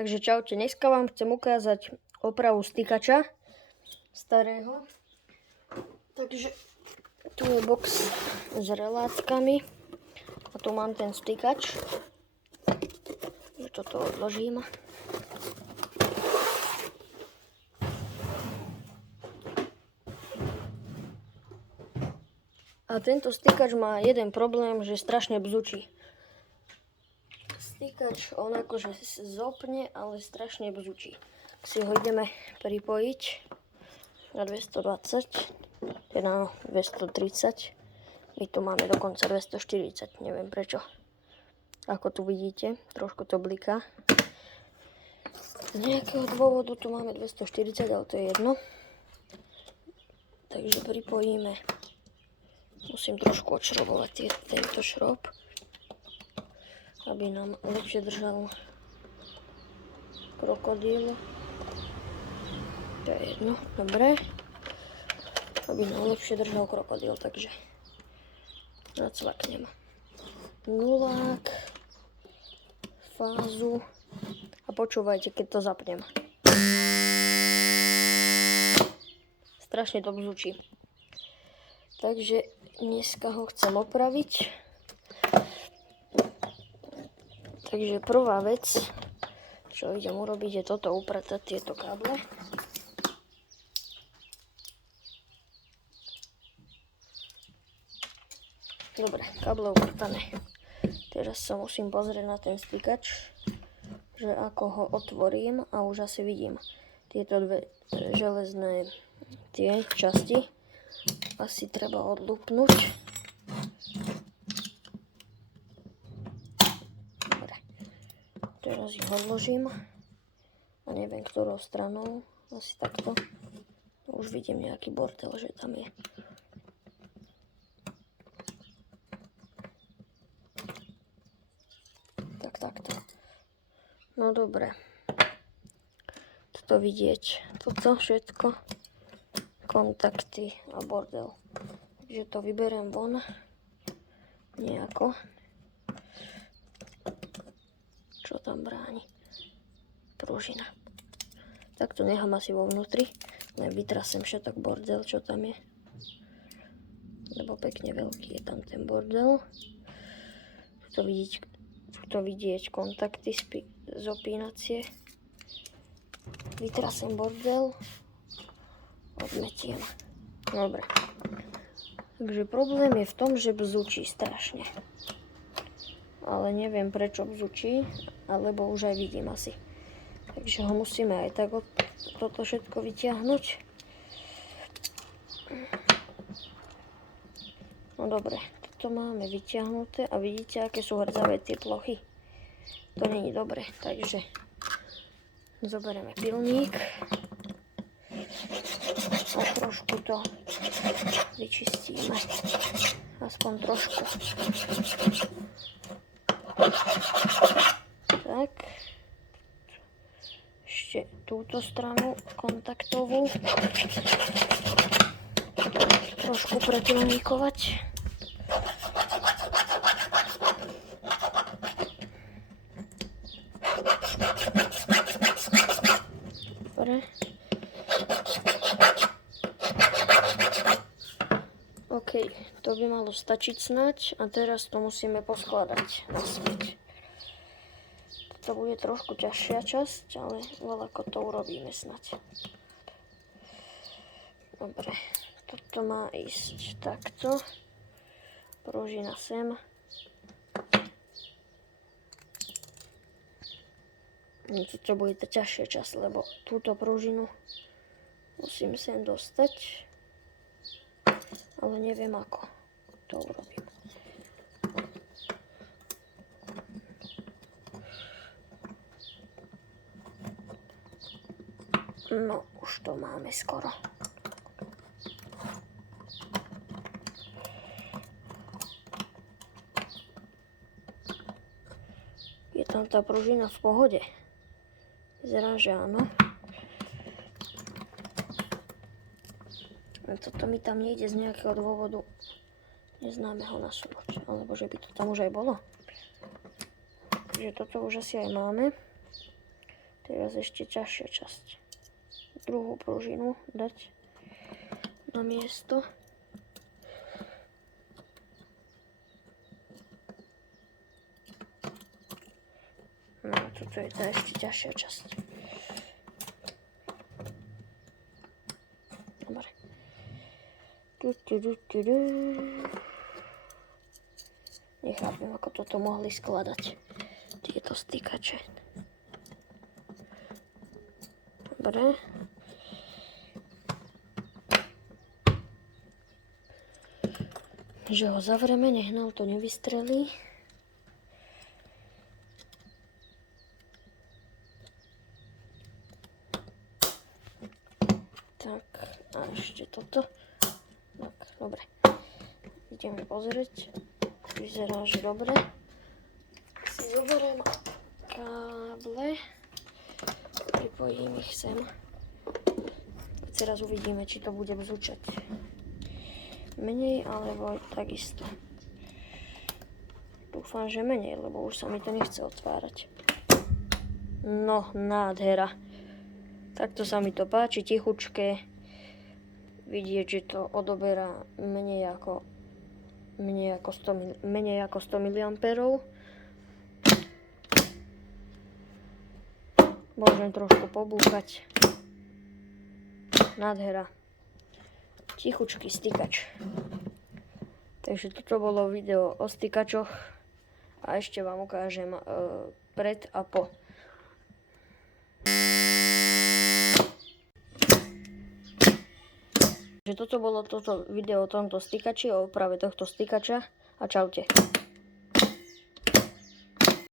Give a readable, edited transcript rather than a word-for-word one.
Takže čaute, dneska vám chcem ukázať opravu stykača starého. Takže tu je box s relátkami a tu mám ten stykač. Takže toto odložím. A tento stykač má jeden problém, že strašne bzučí. Stykač on akože zopne, ale strašne bzučí. Tak si ho ideme pripojiť na 220, teda 230. My tu máme dokonca 240, neviem prečo. Ako tu vidíte, trošku to bliká. Z nejakého dôvodu tu máme 240, ale to je jedno. Takže pripojíme. Musím trošku odšrobovať tento šrob, aby nám lepšie držal krokodíl. To je jedno, dobre. Aby nám lepšie držal krokodíl, takže nacvaknem nulák, fázu a počúvajte, keď to zapnem. Strašne to bzučí. Takže dneska ho chcem opraviť. Takže prvá vec, čo idem urobiť, je toto, upratať tieto káble. Dobre, káble upratané. Teraz sa musím pozrieť na ten stykač, že ako ho otvorím a už asi vidím tieto dve železné tie časti. Asi treba odlúpnuť. Dobre. Teraz ich odložím. A neviem, ktorou stranou. Asi takto. Už vidím nejaký bordel, že tam je. Takto. No dobre. Toto vidieť. Toto všetko. Kontakty a bordel. Takže to vyberiem von nejako. Čo tam bráni? Pružina. Takto nechám asi vo vnútri. Len vytrasem všetok bordel, čo tam je. Lebo pekne veľký je tam ten bordel. Tuto vidieť kontakty z opínacie. Vytrasem bordel. Odmetiem. Dobre. Takže problém je v tom, že bzučí strašne. Ale neviem prečo bzučí, alebo už aj vidím asi. Takže ho musíme aj tak toto všetko vyťahnuť. No dobre, toto máme vyťahnuté a vidíte, aké sú hrdzavé tie plochy. To není dobre, takže zoberieme pilník. A trošku to vyčistíme. Aspoň trošku. Tak. Ešte túto stranu kontaktovú. Trošku prepilníkovať. Dobre. OK, to by malo stačiť snať a teraz to musíme poskladať naspäť. To bude trošku ťažšia časť, ale veľako to urobíme snať. Dobre, toto má ísť takto. Pružina sem. Toto bude tá ťažšia časť, lebo túto pružinu musím sem dostať. Ale neviem, ako to urobím. No, už to máme skoro. Je tam tá pružina v pohode? Vyzerá, že áno. Toto mi tam nejde z nejakého dôvodu neznámeho nasunúť. Alebo že by to tam už aj bolo. Takže toto už asi aj máme. Teraz ešte ťažšia časť. Druhú pružinu dať na miesto. No a toto je tá ešte ťažšia časť. Dobre. Nechápem, ako toto mohli skladať tieto stykače. Dobre. Že ho zavrieme, nech nám to nevystrelí. Tak, a ešte toto. Tak, dobre. Ideme pozrieť. Vyzerá, že dobre. Si zoberiem káble. Pripojím ich sem. Teraz uvidíme, či to bude bzučať menej, alebo takisto. Dúfam, že menej, lebo už sa mi to nechce otvárať. No, nádhera. Takto sa mi to páči, tichučké. Vidieť, že to odoberá menej ako 100 mA. Môžem trošku pobúchať. Nádhera. Tichučký stykač. Takže toto bolo video o stykačoch a ešte vám ukážem pred a po. Takže toto bolo toto video o tomto stykači, o oprave tohto stykača a čaute.